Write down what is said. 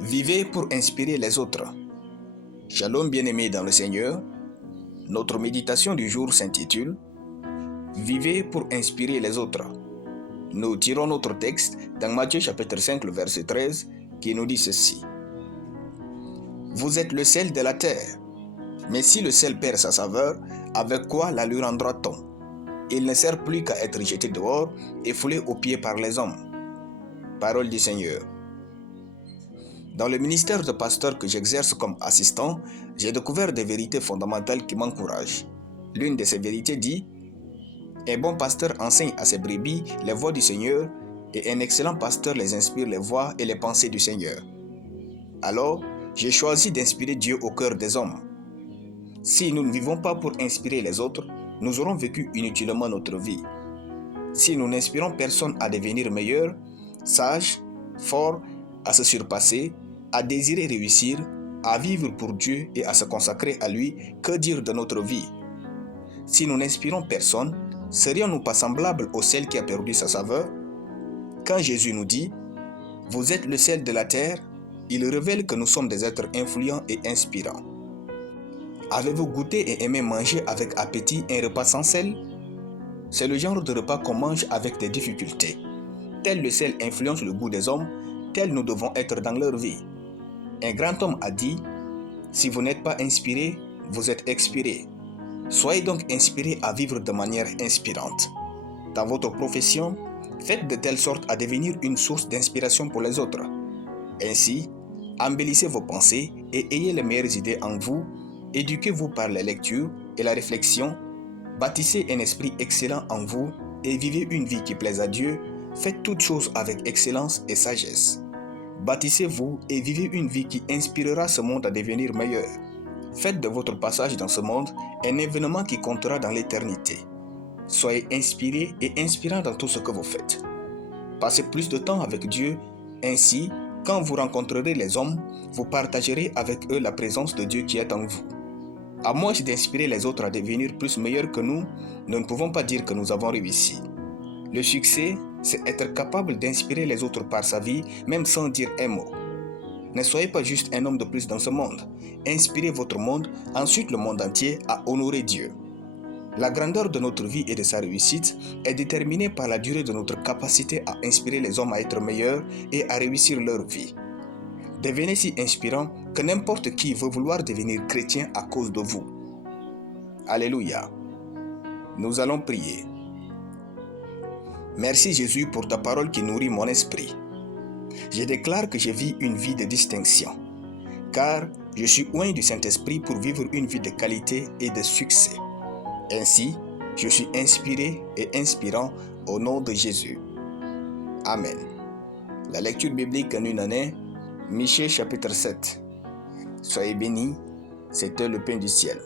Vivez pour inspirer les autres. Shalom bien-aimés dans le Seigneur. Notre méditation du jour s'intitule « Vivez pour inspirer les autres ». Nous tirons notre texte dans Matthieu chapitre 5, le verset 13, qui nous dit ceci. « Vous êtes le sel de la terre, mais si le sel perd sa saveur, avec quoi la lui rendra-t-on? Il ne sert plus qu'à être jeté dehors et foulé aux pieds par les hommes. » Parole du Seigneur. Dans le ministère de pasteur que j'exerce comme assistant, j'ai découvert des vérités fondamentales qui m'encouragent. L'une de ces vérités dit « Un bon pasteur enseigne à ses brebis les voies du Seigneur et un excellent pasteur les inspire les voies et les pensées du Seigneur. » Alors, j'ai choisi d'inspirer Dieu au cœur des hommes. Si nous ne vivons pas pour inspirer les autres, nous aurons vécu inutilement notre vie. Si nous n'inspirons personne à devenir meilleur, sage, fort, à se surpasser, à désirer réussir, à vivre pour Dieu et à se consacrer à lui, que dire de notre vie? Si nous n'inspirons personne, serions-nous pas semblables au sel qui a perdu sa saveur? Quand Jésus nous dit « Vous êtes le sel de la terre », il révèle que nous sommes des êtres influents et inspirants. Avez-vous goûté et aimé manger avec appétit un repas sans sel? C'est le genre de repas qu'on mange avec des difficultés. Tel le sel influence le goût des hommes, tel nous devons être dans leur vie. Un grand homme a dit « Si vous n'êtes pas inspiré, vous êtes expiré. » Soyez donc inspirés à vivre de manière inspirante. Dans votre profession, faites de telle sorte à devenir une source d'inspiration pour les autres. Ainsi, embellissez vos pensées et ayez les meilleures idées en vous, éduquez-vous par la lecture et la réflexion, bâtissez un esprit excellent en vous et vivez une vie qui plaise à Dieu, faites toutes choses avec excellence et sagesse. Bâtissez-vous et vivez une vie qui inspirera ce monde à devenir meilleur. Faites de votre passage dans ce monde un événement qui comptera dans l'éternité. Soyez inspirés et inspirants dans tout ce que vous faites. Passez plus de temps avec Dieu, ainsi, quand vous rencontrerez les hommes, vous partagerez avec eux la présence de Dieu qui est en vous. À moins d'inspirer les autres à devenir plus meilleurs que nous ne pouvons pas dire que nous avons réussi. Le succès, c'est être capable d'inspirer les autres par sa vie, même sans dire un mot. Ne soyez pas juste un homme de plus dans ce monde. Inspirez votre monde, ensuite le monde entier, à honorer Dieu. La grandeur de notre vie et de sa réussite est déterminée par la durée de notre capacité à inspirer les hommes à être meilleurs et à réussir leur vie. Devenez si inspirant que n'importe qui veut vouloir devenir chrétien à cause de vous. Alléluia. Nous allons prier. Merci Jésus pour ta parole qui nourrit mon esprit. Je déclare que je vis une vie de distinction, car je suis oint du Saint-Esprit pour vivre une vie de qualité et de succès. Ainsi, je suis inspiré et inspirant au nom de Jésus. Amen. La lecture biblique en une année, Michée chapitre 7. Soyez bénis, c'était le pain du ciel.